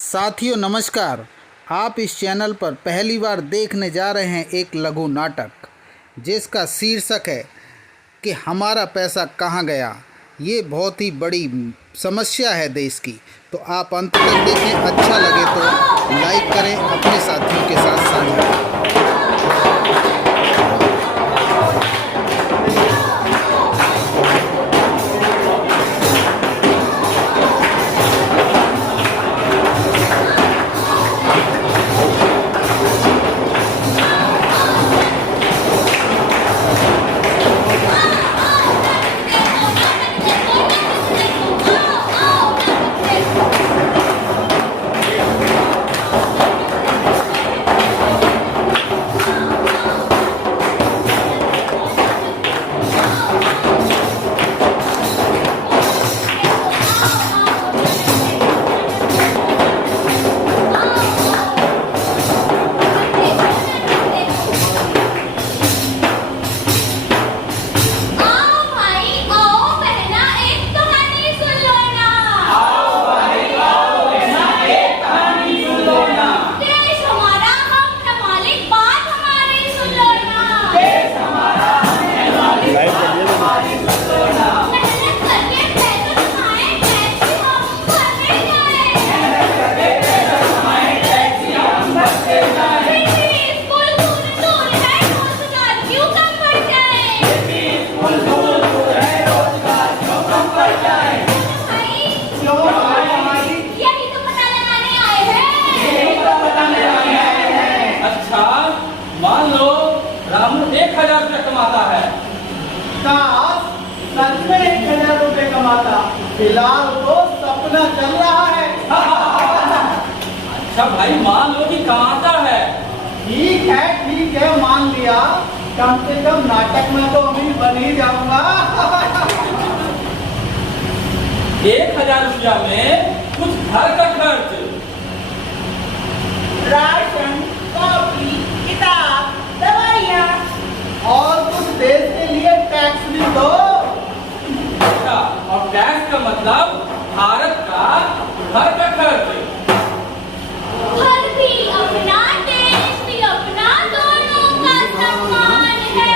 साथियों नमस्कार। आप इस चैनल पर पहली बार देखने जा रहे हैं एक लघु नाटक जिसका शीर्षक है कि हमारा पैसा कहाँ गया। ये बहुत ही बड़ी समस्या है देश की, तो आप अंत तक देखें। अच्छा लगे तो लाइक करें, अपने साथियों के साथ साझा करें। मान लो रामू 1000 रुपये कमाता है। सच में 1000 रुपये कमाता, फिलहाल तो सपना चल रहा है। अच्छा भाई मान लो कि कमाता है। ठीक है मान लिया। कम से कम नाटक में तो अभी बन ही जाऊंगा। 1000 रुपया में कुछ घर का खर्च, राशन, कॉपी, किताब, दवाइयाँ और कुछ देश के लिए टैक्स भी दो। अच्छा, और टैक्स का मतलब भारत का घर का खर्च। घर भी अपना, देश भी अपना, दोनों का सम्मान है।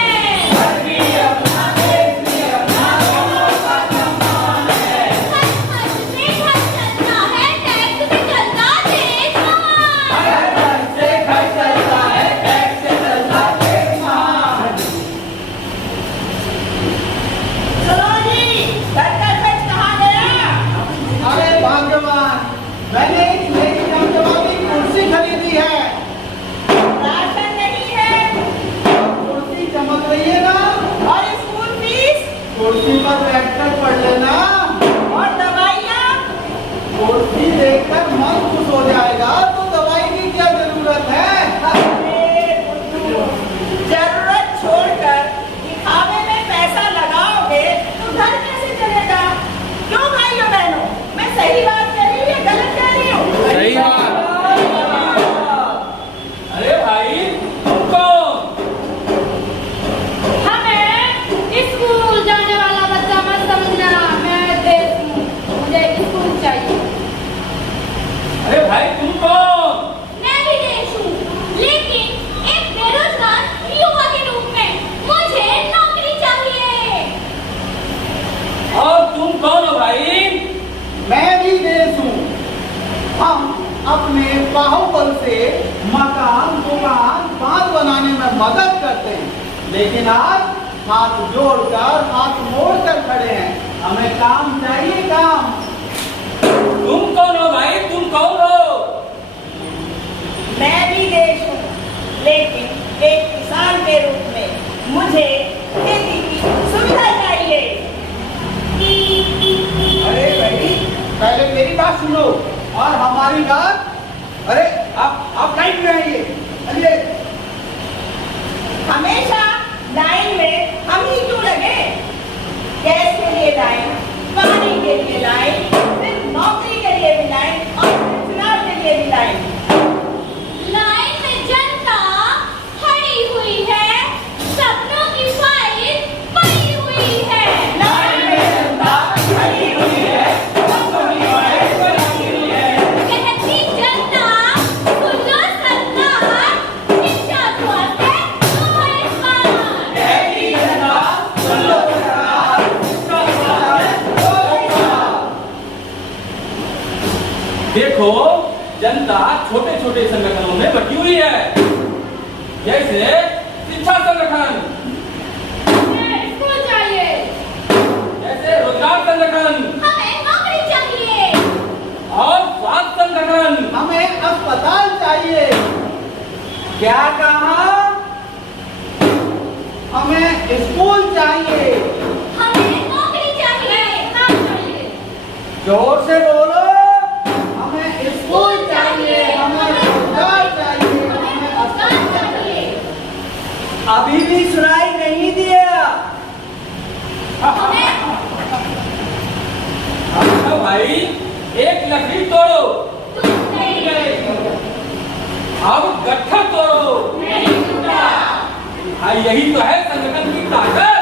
घर भी अपना, देश भी अपना, दोनों का सम्मान है। खर्च से घर चलता है, टैक्स से चलता देश महान। घर से घर चलता है, टैक्स से चलता देश महान। सोनी, घर का खर्च कहाँ गया? अरे भगवान, मैंने एक नई चमचमाती कुर्सी खरीदी है। राशन नहीं है कुर्सी चमक रही है ना, और स्कूल फीस कुर्सी पर बैठकर पढ़ लेना। और दवाइयाँ। कुर्सी देखकर मन खुश हो जाएगा तो दवाई की क्या जरूरत है। अरे बुद्धू, जरूरत छोड़कर दिखावे में पैसा लगाओगे तो घर कैसे चलेगा? क्यों भाइयों बहनों, मैं सही बात कह रही हूँ या गलत कह रही हूँ? सही बात। अरे भाई तुम कौन? हमें स्कूल जाने वाला बच्चा मत समझना, मैं देश हूँ, मुझे स्कूल चाहिए। अरे भाई तुम कौन? मैं भी देश हूँ, लेकिन एक बेरोजगार युवा के रूप में मुझे नौकरी चाहिए। और तुम कौन हो भाई? मैं भी देश हूँ। हम अपने बाहुबल से मकान, दुकान, बांध बनाने में मदद करते हैं, लेकिन आज हाथ जोड़कर, हाथ मोड़कर खड़े हैं। हमें काम चाहिए, काम। तुम कौन हो भाई? तुम कौन हो? मैं भी देश हूँ, लेकिन एक किसान के रूप में मुझे खेती की सुविधा चाहिए। अरे भाई, पहले मेरी बात सुनो और हमारी बात। अरे आप लाइन में आइए। चलिए। हमेशा लाइन में हम ही क्यों लगे? गैस के लिए लाइन, पानी के लिए लाइन, फिर नौकरी के लिए भी लाइन और चुनाव के लिए भी लाइन। लाइन में जनता खड़ी हुई है, सपनों की फाइल पड़ी हुई है। लाइन में जनता खड़ी हुई है, सब कहती देखो जनता छोटे छोटे संगठनों में बटी हुई है, जैसे शिक्षा संगठन, स्कूल चाहिए, जैसे रोजगार संगठन हमें नौकरी चाहिए, और स्वास्थ्य संगठन। हमें अस्पताल चाहिए। क्या कहा? हमें स्कूल चाहिए। हमें नौकरी चाहिए, काम चाहिए। जोर से बोलो। हमें स्कूल चाहिए, हमें रोजगार चाहिए, हमें अस्पताल चाहिए। अभी भी सुनाई नहीं दिया? अच्छा भाई, एक लकड़ी तोड़ो, अब गट्ठर तोड़ो। हाँ, यही तो है संगठन की ताकत।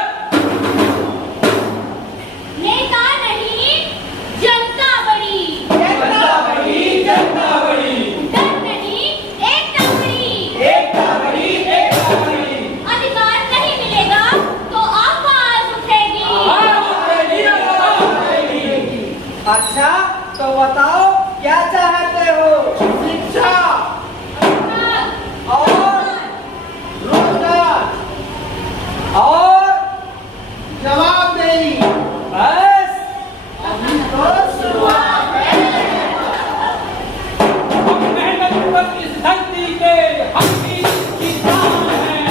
नेता नहीं, जनता बड़ी, जनता बड़ी, जनता बड़ी, डर नहीं, एकता बड़ी, एकता बड़ी, एकता बड़ी। अधिकार नहीं मिलेगा तो आवाज उठेगी। आवाज उठेगी, आवाज उठेगी। अच्छा, तो बताओ क्या चाहते हो? शिक्षा और रोजगार और जवाबदेही। बस अभी तो शुरुआत है। हम मेहनत पर इस धरती पे हम की किसान हैं।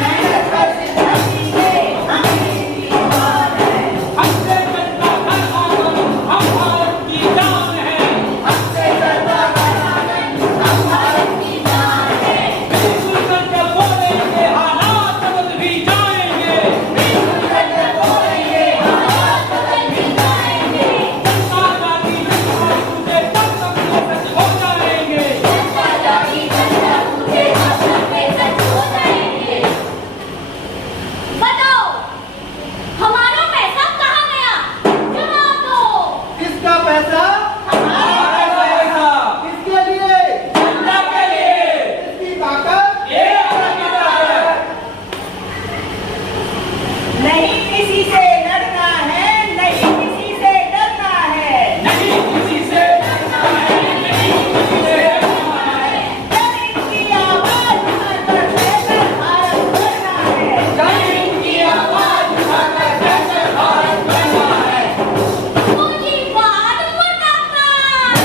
मेहनत कर इस धरती पे हमें किसान है। हमसे जनता का आंदोलन हम भारत की जान है। हमसे जनता का आंदोलन हम भारत की जान है। मिलजुल कर बोलेंगे, हालात बदल भी जाएंगे। मिलजुल कर बोलेंगे, हालात बदल भी जाएंगे। जनता जाति जनता तुझे तब तक सच हो जाएंगे। जनता जाति जनता तुझे तब तक में सच हो जाएंगे। बताओ, हमारा पैसा कहाँ गया? जवाब दो। किसका पैसा? हमारा पैसा किसके लिए? जनता के लिए। किसकी ताकत? ये आपकी ताकत। नहीं किसी से लड़ना है, नहीं किसी से डरना है। नहीं किसी से डरना है, नहीं किसी से डरना है। जब इनकी आवाज उठाकर जयकर भारत बढ़ना है। जमीन की आवाज उठाकर जैसे भारत बनना है। पूंजीवाद मुर्दाबाद।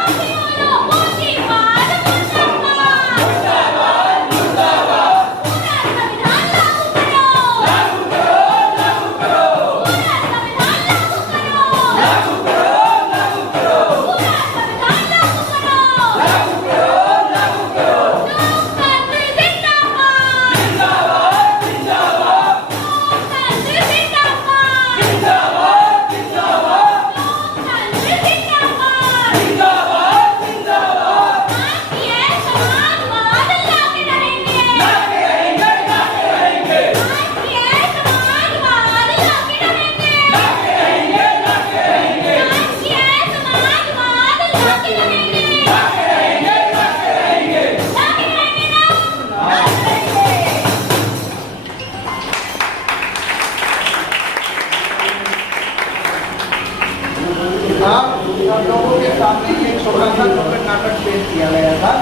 आगे बोलो, पूंजीवाद मुर्दाबाद। पूरा संविधान लागू करो। पूरा संविधान लागू करो। पूरा संविधान लागू करो। लोकतंत्र जिंदाबाद। लोकतंत्र जिंदाबाद। लोकतंत्र जिंदाबाद। राष्ट्रीय समाजवाद लाके रहेंगे। राष्ट्रीय समाजवाद लाके रहेंगे। राष्ट्रीय समाजवाद लाके रहेंगे। लाके रहेंगे ना? आप लोगों के सामने ये छोटा सा नुक्कड़ नाटक पेश किया गया था।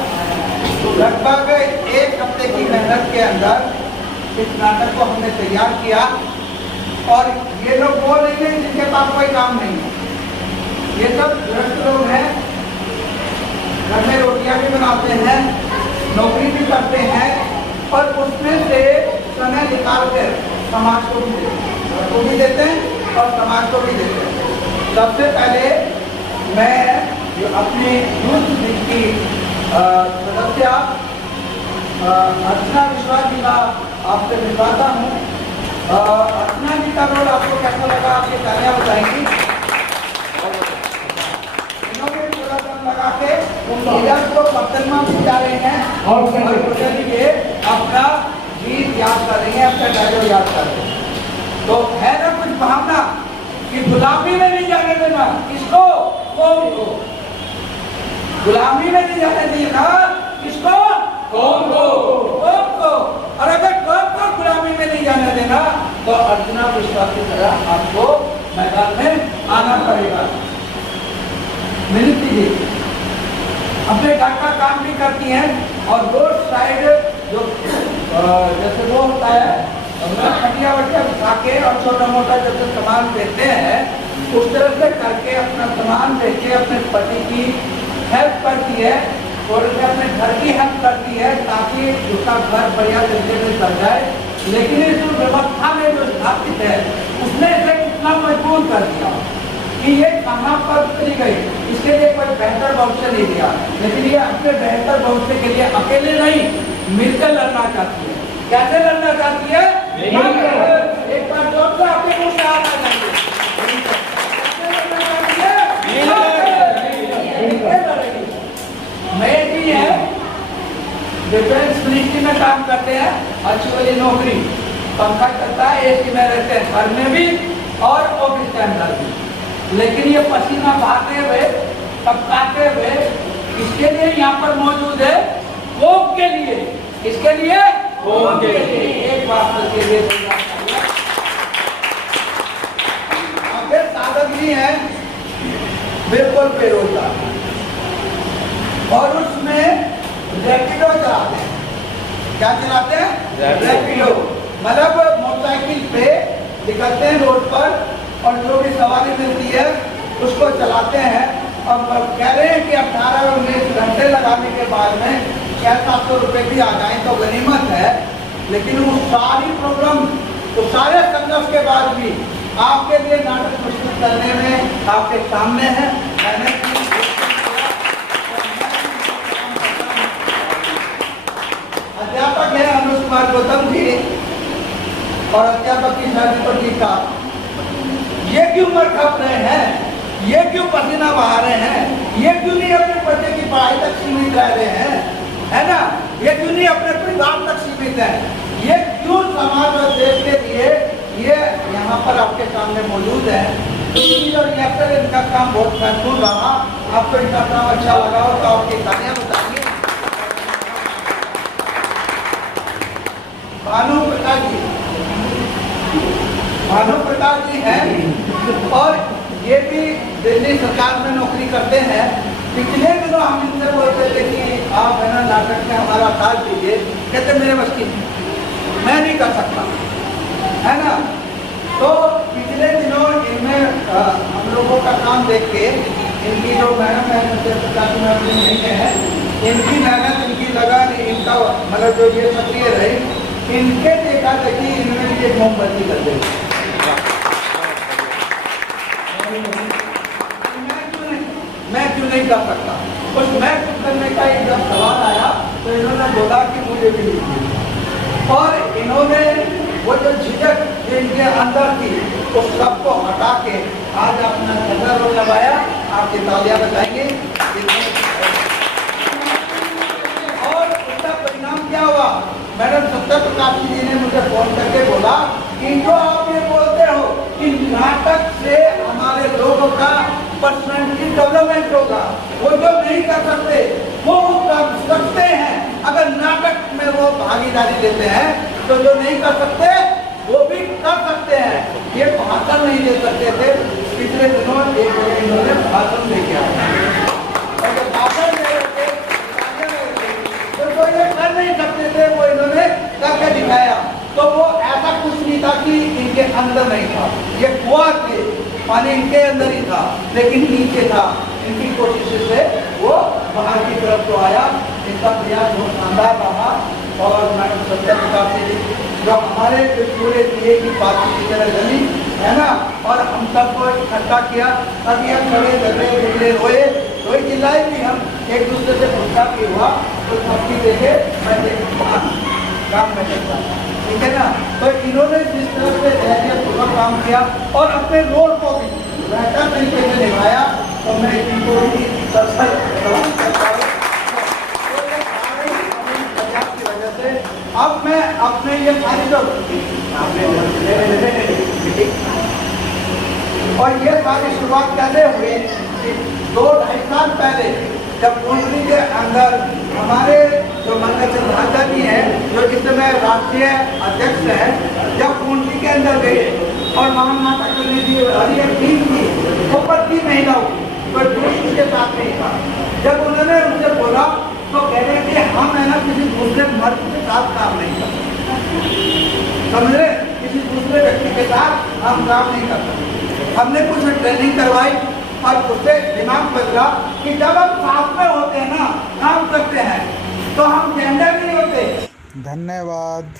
तो लगभग एक हफ्ते की मेहनत के अंदर इस नाटक को हमने तैयार किया। और ये लोग वो नहीं है जिनके पास कोई काम नहीं है। ये सब गृहस्थ लोग हैं, घर में रोटियां भी बनाते हैं, नौकरी भी करते हैं, और उसमें से समय निकाल कर समाज को भी देते हैं, घर को भी देते हैं और समाज को भी देते हैं। सबसे पहले मैं जो अपनी यूथ लीग की सदस्य अर्चना विश्वास जी का आपसे मिलवाता हूँ। अर्चना जी का रोल आपको कैसा लगा, आपकी तालियां बताएंगी। इन्होंने पूरा दम लगा के लीडर को बर्तनमा भी जा रहे हैं और उनके लिए अपना गीत याद कर रही हैं, अपना डायलॉग याद कर रहे हैं। तो है ना कुछ भावना कि गुलामी में नहीं जाने देना। किसको? कौन को? गुलामी में नहीं जाने देना। किसको? कौन को? कौन को? और अगर कौन को गुलामी में नहीं जाने देना तो अर्चना विश्वास की तरह आपको मैदान में आना पड़ेगा। मिलिट्री जी अपने घर का काम भी करती हैं और रोड साइड जो जैसे वो होता है खटिया वटिया बिछा के और छोटा मोटा जैसे सामान देते हैं उस तरह से करके अपना सामान दे के अपने पति की हेल्प करती है और अपने घर की हेल्प करती है ताकि उसका घर बढ़िया तरीके से चल जाए। लेकिन इस व्यवस्था में जो स्थापित है उसने इसे कितना मजबूर कर दिया कि ये कहाँ पर चली गई, इसके लिए कोई बेहतर भविष्य नहीं दिया। लेकिन ये अपने बेहतर भविष्य के लिए अकेले नहीं मिलकर लड़ना चाहती है। कैसे लड़ना चाहती है? एक बार जोर से आपके मुंह से आना चाहिए। कैसे लड़ना चाहती है? मैं भी है डिफेंस मिनिस्ट्री में काम करते हैं, अच्छी वाली नौकरी, पंखा चलता है, एसी में रहते हैं, घर में भी और ऑफिस के अंदर भी। लेकिन ये पसीना बहाते हुए टपकाते हुए इसके लिए यहाँ पर मौजूद है, कोप के लिए। इसके लिए कोप के लिए एक बात के लिए फिर साधक जी हैं बिल्कुल बेरोजगार और उसमें रैपिडो चलाते हैं। क्या चलाते हैं? रैपिडो। मतलब मोटरसाइकिल पे निकलते हैं रोड पर और जो भी सवारी मिलती है उसको चलाते हैं और कह रहे हैं कि 18-19 घंटे लगाने के बाद में 600-700 रुपये भी आ जाए तो गनीमत है। लेकिन वो सारी प्रॉब्लम तो सारे संघर्ष के बाद भी आपके लिए नाटक प्रस्तुत करने में आपके सामने है। मैंने अध्यापक है अनुज कुमार गौतम जी और अध्यापक की शादी पर गीता, ये क्यों मर खप रहे हैं, ये क्यों पसीना बहा रहे हैं, ये क्यों नहीं अपने बच्चे की पढ़ाई तक सीमित रह रहे हैं, है ना, ये क्यों नहीं अपने परिवार तक सीमित है, ये क्यों समाज और देश के लिए ये यहाँ पर आपके सामने मौजूद है। और इनका काम बहुत महत्वपूर्ण रहा। आपको इनका काम अच्छा लगा हो तो आपकी तालियां बताइए। भानु प्रकाश जी हैं और ये भी दिल्ली सरकार में नौकरी करते हैं। पिछले दिनों हम इनसे बोलते थे कि आप है ना नाटक में हमारा साथ दीजिए, कहते मेरे बस की मैं नहीं कर सकता, है ना। तो पिछले दिनों इनमें हम लोगों का काम देख के इनकी जो मैडम है मैडम नहीं है, इनकी मेहनत, इनकी लगन, इनका मतलब जो ये सक्रिय रहे, इनके देखा देखी इनमें भी एक मोमबत्ती कर दे। मैं क्यों नहीं कर सकता? कुछ मैं कुछ करने का एक जब सवाल आया तो इन्होंने बोला कि मुझे भी लीजिए और इन्होंने वो जो झिझक इनके अंदर थी उस सबको हटा के आज अपना नजर लगाया। आपकी तालियां बताएंगे। और उसका परिणाम क्या हुआ? मैडम सत्य प्रकाश जी ने मुझे फोन करके बोला कि जो आप ये बोलते हो कि नाटक से हमारे लोगों का पर्सनैलिटी डेवलपमेंट होगा, वो जो नहीं कर सकते वो कर सकते हैं। अगर नाटक में वो भागीदारी लेते हैं तो जो नहीं कर सकते वो भी कर सकते हैं। ये भाषण नहीं दे सकते थे। पिछले दिनों एक जगह इन्होंने भाषण दे दिया, भाषण दे रहे थे तो ये कर नहीं सकते थे, वो इन्होंने करके दिखाया। तो वो ऐसा कुछ नहीं था कि इनके अंदर नहीं था, ये कुआं थे, पानी इनके अंदर ही था लेकिन नीचे था। इनकी कोशिश से वो बाहर की तरफ तो आया। इनका प्रयास बहुत शानदार रहा और मैडम सत्य प्रकाश जी जो हमारे पूरे दिए की पार्टी की तरह गली है ना, और हम सबको इकट्ठा किया। तब यह खड़े झगड़े बिगड़े रोए रोए चिल्लाए भी, हम एक दूसरे से पूछा कि हुआ तो थपकी देके मैं काम में करता, ठीक है ना। तो इन्होंने जिस तरह से धैर्यपूर्वक काम किया और अपने रोल को भी बेहतर तरीके से निभाया तो मैं इनको भी सफल करता हूँ। की वजह से अब मैं अपने ये सारी जो और ये सारी शुरुआत कैसे हुई? 2-2.5 साल पहले जब कुंडली के अंदर हमारे जो मंगल चंद्र जी हैं जो इस समय राष्ट्रीय अध्यक्ष हैं, जब कुंडली के अंदर गए और वहाँ नाटक करने की हमारी एक टीम थी, वो 25 महिलाओं की पर दूसरे के साथ नहीं था। जब उन्होंने उनसे बोला तो कह रहे कि हम है ना किसी दूसरे मर्द के साथ काम नहीं करते, समझ रहे, किसी दूसरे व्यक्ति के साथ हम काम नहीं करते। हमने कुछ ट्रेनिंग करवाई और उससे दिमाग बदला कि जब हम साथ में होते हैं ना, काम करते हैं, तो हम जेंडर नहीं होते। धन्यवाद।